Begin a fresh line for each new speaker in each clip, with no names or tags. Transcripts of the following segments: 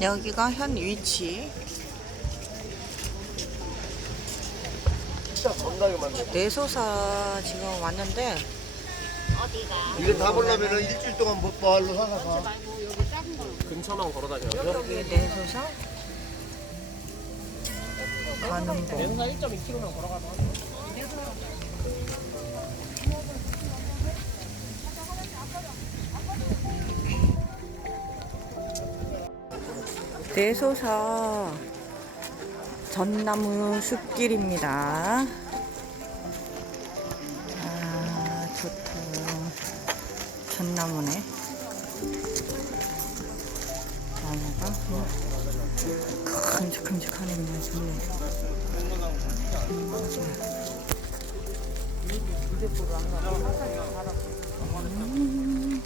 여기가 현 위치. 내소사 지금 왔는데
이거 다 보려면 일주일 동안 못 마을로 살아가
근처만 걸어 다녀요.
여기 내소사 가는 거.
내수사 1.2km만 걸어가도
내소사 전나무 숲길입니다. 아, 좋다. 전나무네. 나무가 큼직큼직하네, 그냥 정말. 음,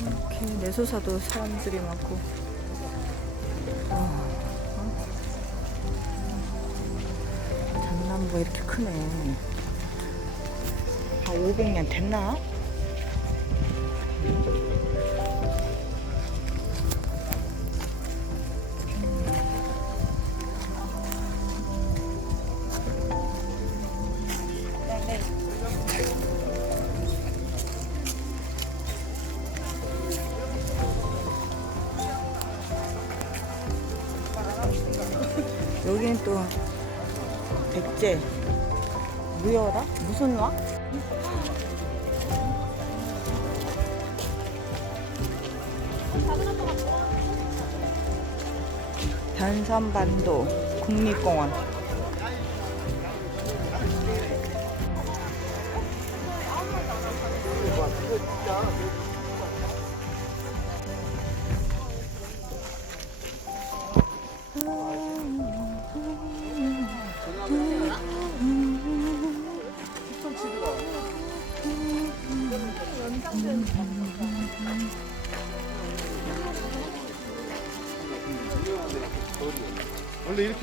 이렇게 내소사도 사람들이 많고. 나무가 이렇게 크네. 한 500년 됐나? 무슨 와? 변산반도 국립공원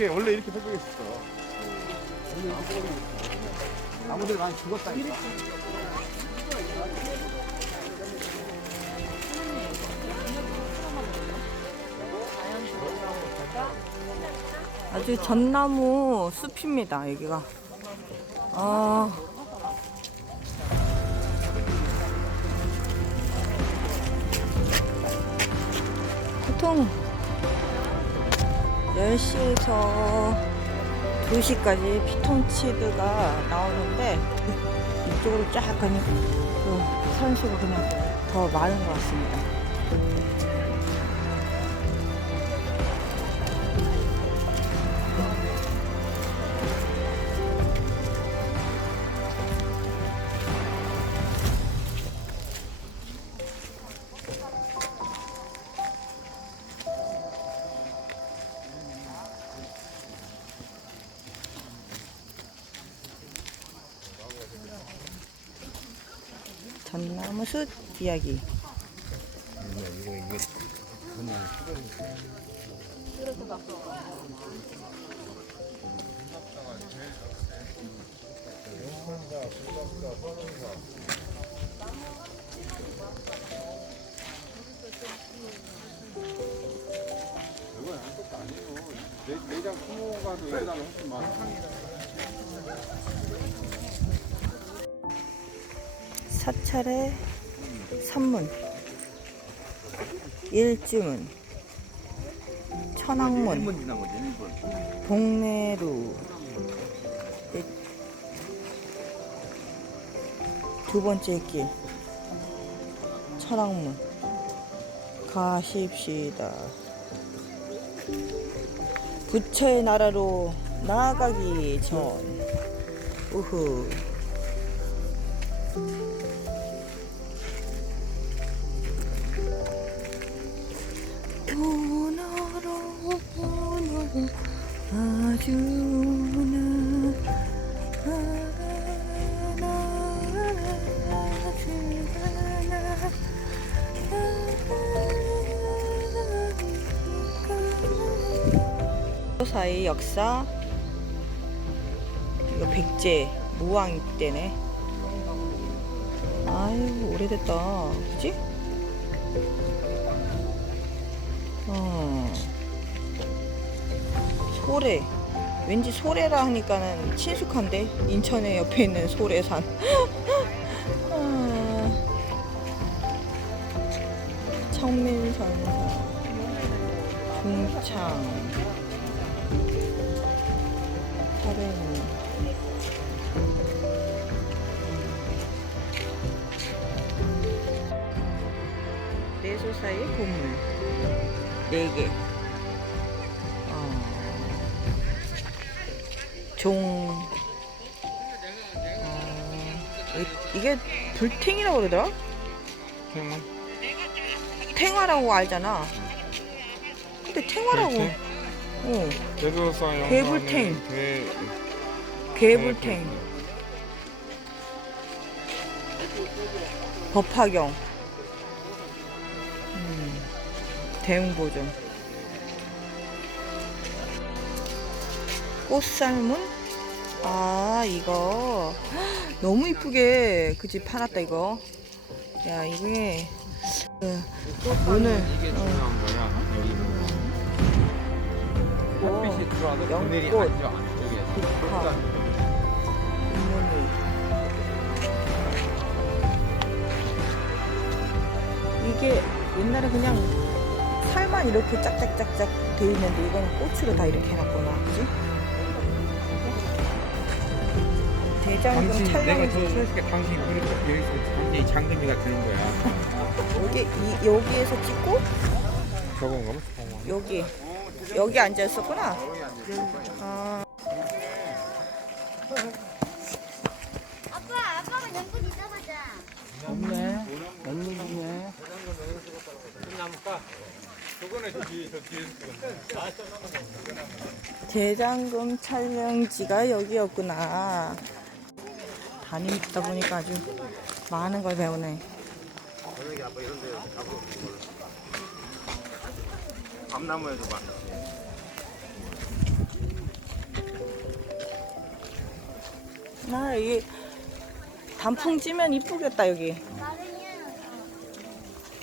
이렇게 원래 이렇게 펴겠었어. 아무데나 난 죽었다니까.
아주 전나무 숲입니다 여기가 아 보통 10시에서 2시까지 피톤치드가 나오는데 이쪽으로 쫙 가니 또 산수가 그냥 더 많은 것 같습니다. 이야기. 사찰의 산문, 일주문, 천왕문,
1분 지난 거지, 1분.
동래루, 이- 두 번째 길, 천왕문, 가십시다. 부처의 나라로 나아가기 전, 우후. 역사 이거 백제 무왕 때네 아유 오래됐다 그지? 어. 소래. 왠지 소래라 하니까는 친숙한데 인천에 옆에 있는 소래산. 아. 청민산사, 중창, 내소사의 건물 네 개. 어, 종. 어, 이- 이게 불탱이라고 그러더라? 탱화라고 알잖아. 근데 탱화라고.
불탱?
어,
대도사
개불탱.
개
개불탱. 법화경. 대웅보존. 꽃살문? 아, 이거. 헉, 너무 이쁘게 그 집 팔았다, 이거. 야, 이게. 그.
이게
어,
중요한 거야. 여기
어,
햇빛이 들어와도 그늘이
연꽃.
앉아 안쪽에.
국화. 잇몸이. 이게 옛날에 그냥 살만 이렇게 짝짝짝짝 돼 있는데 이거는 꽃으로 다 이렇게 해놨구나, 그지? 대장금
당신 내가 저 솔직히 당신 그렇게 여기서 당신이 장금이가 되는 거야.
여기 이, 여기에서 찍고
저건가 봐. 저건.
여기 여기 앉아 있었구나. 아,
아빠, 아빠가 연꽃 있자마자.
대장금 촬영지가 여기였구나. 다니다 보니까 아주 많은 걸 배우네.
밤나무에도 봐.
나 이게 단풍 찌면 이쁘겠다 여기.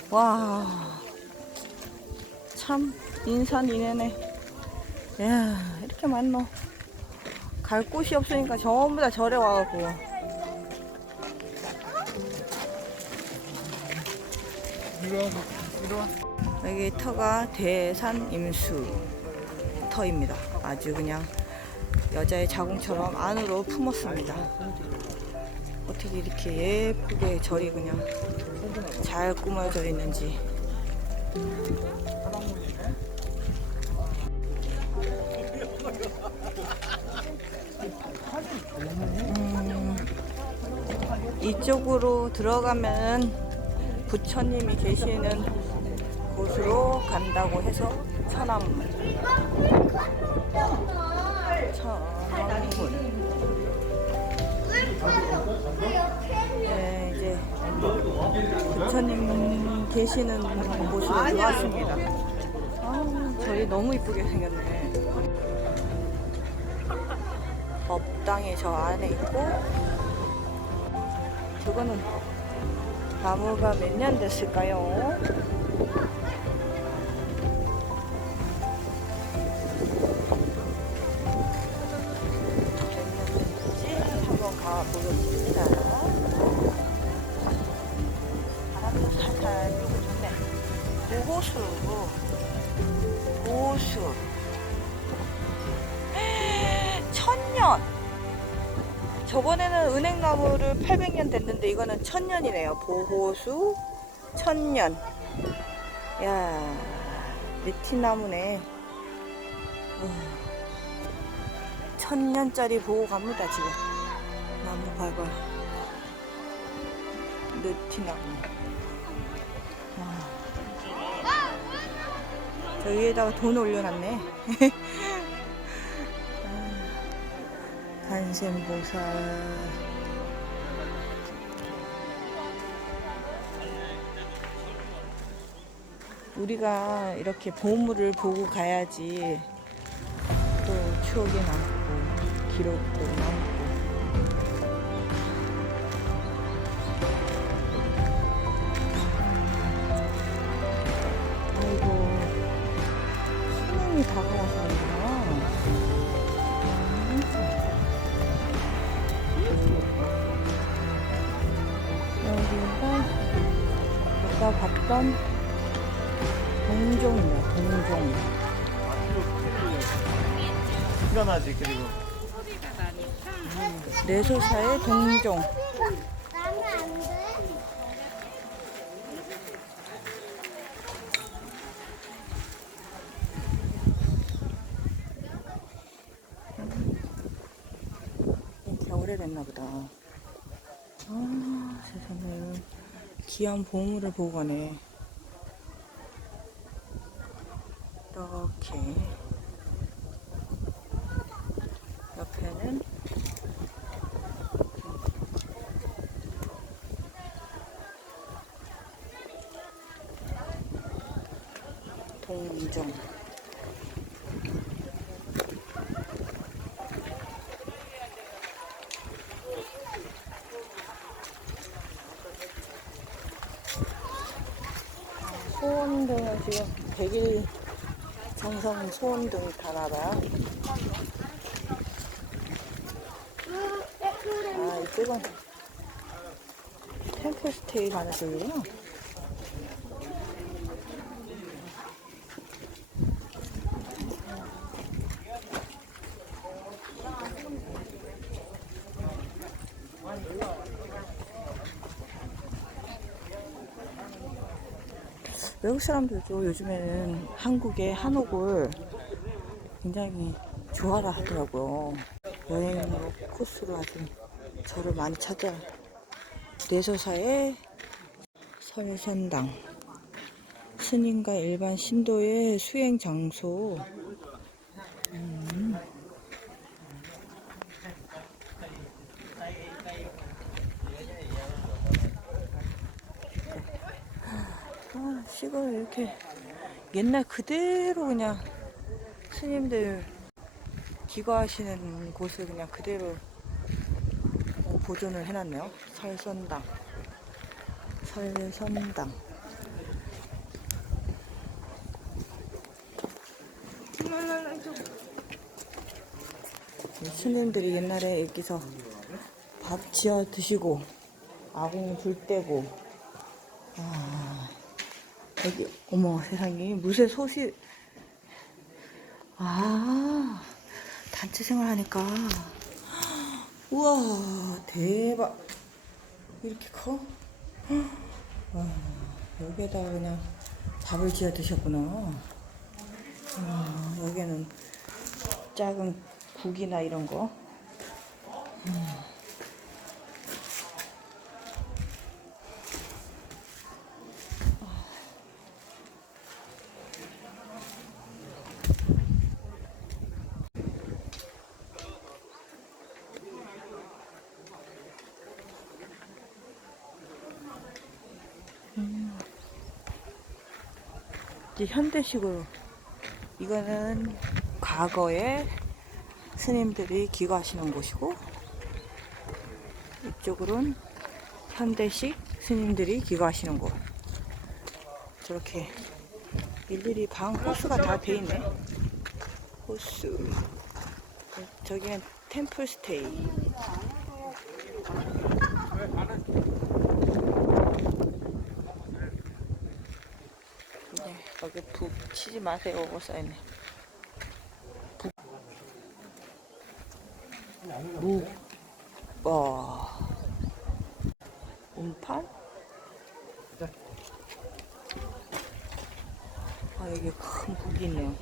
와, 참 인산 이네네. 야 이렇게 많노. 갈 곳이 없으니까 전부 다 절에 와갖고. 여기 터가 대산 임수 터입니다. 아주 그냥 여자의 자궁처럼 안으로 품었습니다. 어떻게 이렇게 예쁘게 절이 그냥 잘 꾸며져 있는지. 음, 이쪽으로 들어가면 부처님이 계시는 곳으로 간다고 해서 천암문. 천암문. 네, 이제 부처님 계시는 곳으로 왔습니다. 아, 저희 너무 이쁘게 생겼네. 법당이 저 안에 있고, 저거는 나무가 몇 년 됐을까요? 저번에는 은행나무를 800년 됐는데 이거는 천년이네요. 보호수 천년. 야, 느티나무네. 어, 천년짜리 보고 갑니다 지금. 나무 봐봐. 느티나무. 아. 저 위에다가 돈 올려놨네. 아, 간센보살. 우리가 이렇게 보물을 보고 가야지 또 추억이 남고 기록도 남고 내소사의 동종. 오래됐나 보다. 아, 세상에. 귀한 보물을 보고 가네. 이렇게. 동종. 소원등은 지금 100일 정성 소원등 달아라. 아, 이쪽은 템플스테이 가는 쪽이구나. 외국 사람들도 요즘에는 한국의 한옥을 굉장히 좋아라 하더라고요. 여행으로 코스로 아주 저를 많이 찾아. 내소사의 설선당. 스님과 일반 신도의 수행 장소. 아, 시골 이렇게 옛날 그대로 그냥 스님들 기거하시는 곳을 그냥 그대로 어, 보존을 해놨네요. 설선당. 설선당. 이 스님들이 옛날에 여기서 밥 지어 드시고 아궁 불 때고 아, 여기 어머 세상에. 무쇠 솥이 아 단체 생활하니까. 우와 대박. 이렇게 커? 와, 여기에다가 그냥 밥을 지어 드셨구나. 아, 여기는 작은 국이나 이런 거 이제 현대식으로. 이거는 과거에 스님들이 기거하시는 곳이고 이쪽으로는 현대식 스님들이 기거하시는 곳. 저렇게 일일이 방 호수가 다 돼 있네. 호수. 저기는 템플 스테이 네, 여기 북 치지 마세요. 써있네. 북. 무. 와. 운팔? 아, 여기 큰 북이 있네요.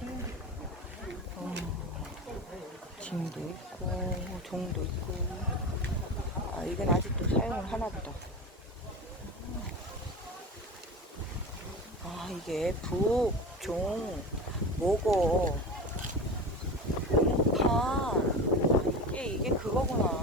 어, 짐도 있고, 종도 있고. 아, 이건 아직도 사용을 하나 보다. 아 이게 북, 종, 모고, 판 이게 이게 그거구나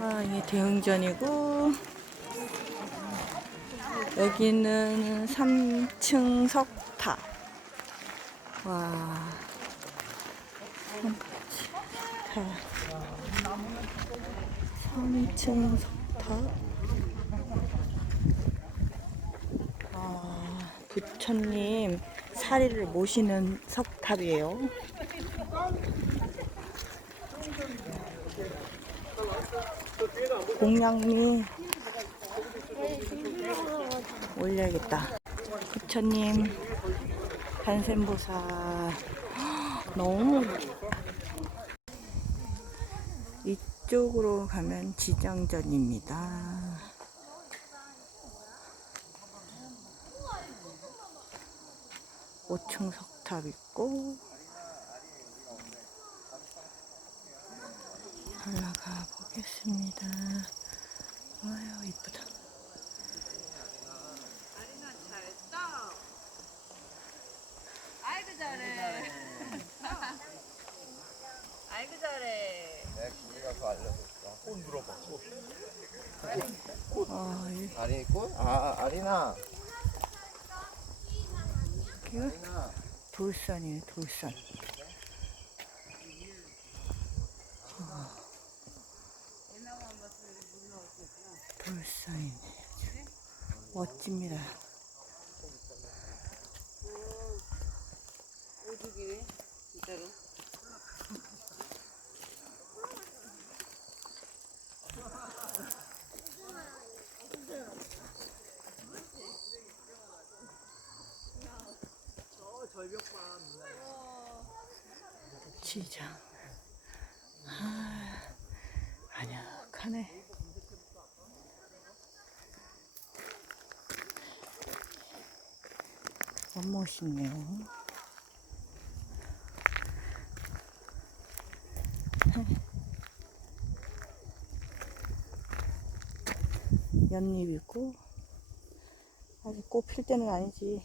아, 이게 대흥전이고 여기는 3층 석탑 와. 석탑 3층 석탑 아 부처님 사리를 모시는 석탑이에요. 공양미 올려야겠다. 부처님 간센보살 너무 이쪽으로 가면 지장전입니다. 오층 석탑 있고 올라가 보 겠습니다. 아유 이쁘다.
아이고 잘해. 아이고 잘해.
우리가 그 알려줬다. 꽃 물어봐. 꽃.
아, 이-
아니 꽃? 아 아리나.
여기가 돌산이에요, 돌산. 아. 돌산이네. 멋집니다. 지장. 아, 아냐하네. 너무 멋있네요. 연잎 있고 아직 꽃 필 때는 아니지.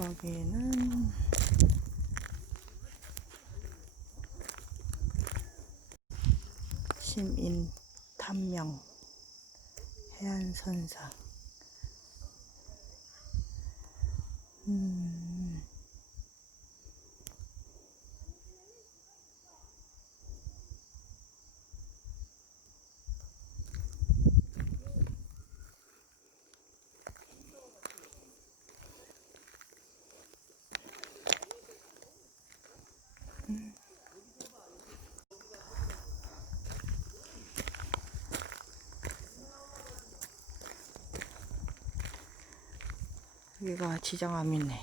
여기는 심인 탐명 해안선상 음. 여기가 지장암이네